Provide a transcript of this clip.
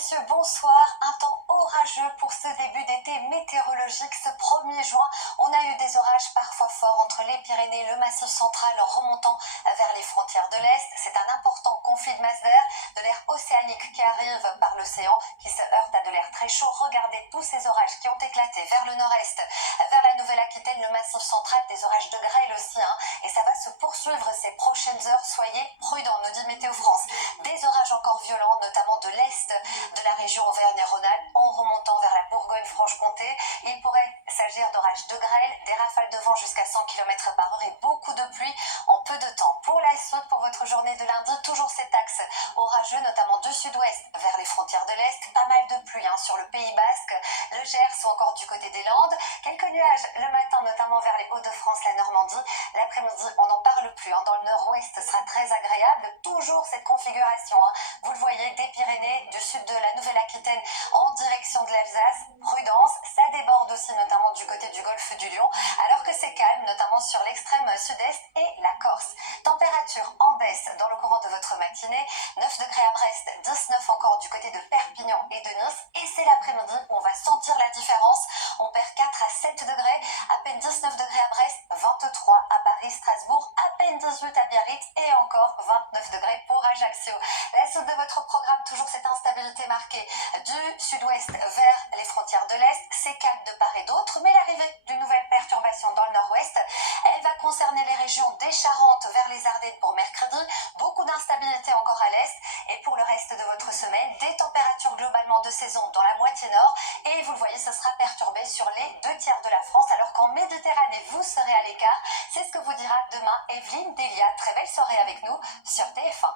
messieurs, bonsoir. Un temps orageux pour ce début d'été météorologique. Ce 1er juin, on a eu des orages parfois forts entre les Pyrénées et le Massif central en remontant vers les frontières de l'Est. C'est un important conflit de masse d'air, de l'air océanique qui arrive par l'océan, qui se heurte à de l'air très chaud. Regardez tous ces orages qui ont éclaté vers le nord-est, vers la Nouvelle-Aquitaine, le Massif central, des orages de grêle aussi, et ça va se poursuivre ces prochaines heures. Soyez prudents, nous dit Météo France. Des orages encore violents, notamment de l'est de la région Auvergne-Rhône-Alpes, en remontant vers la Bourgogne-Franche-Comté. Il pourrait s'agir d'orages de grêle, des rafales de vent jusqu'à 100 km par heure et beaucoup de pluie en peu de temps. Pour la suite, pour votre journée de lundi, toujours cet axe orageux, notamment du sud-ouest vers les frontières de l'Est. Pas mal de pluie sur le Pays Basque, le Gers ou encore du côté des Landes. Quelques nuages le matin, notamment vers les Hauts-de-France, la Normandie. L'après-midi, on n'en parle plus. Dans le nord-ouest, ce sera très agréable. Toujours cette configuration. Vous le voyez, des Pyrénées, du sud de la Nouvelle-Aquitaine en direction de l'Alsace. Prudence, ça déborde aussi, notamment du côté du golfe du Lion, alors que c'est calme, notamment sur l'extrême sud-est et la Corse. Température en baisse dans le courant de votre matinée. 9 degrés à Brest, 19 encore du côté de Perpignan et de Nice. Et c'est l'après-midi où on va sentir la différence. On perd 4 à 7 degrés, à peine 19 degrés à Brest, 23 à Paris, Strasbourg, à peine 18 à Biarritz et encore 29 degrés pour Ajaccio. La suite de votre programme, toujours cette instabilité marquée du sud-ouest vers les frontières de l'Est. C'est calme de part et d'autre, mais l'arrivée d'une nouvelle perturbation dans le nord-ouest, elle va concerner les régions des Charentes vers les Ardennes pour mercredi. Beaucoup d'instabilité encore à l'est. Et pour le reste de votre semaine, des températures globalement de saison dans la moitié nord. Et vous le voyez, ce sera perturbé sur les 2 tiers de la France, alors qu'en Méditerranée, vous serez à l'écart. C'est ce que vous dira demain Evelyne Delia. Très belle soirée avec nous sur TF1.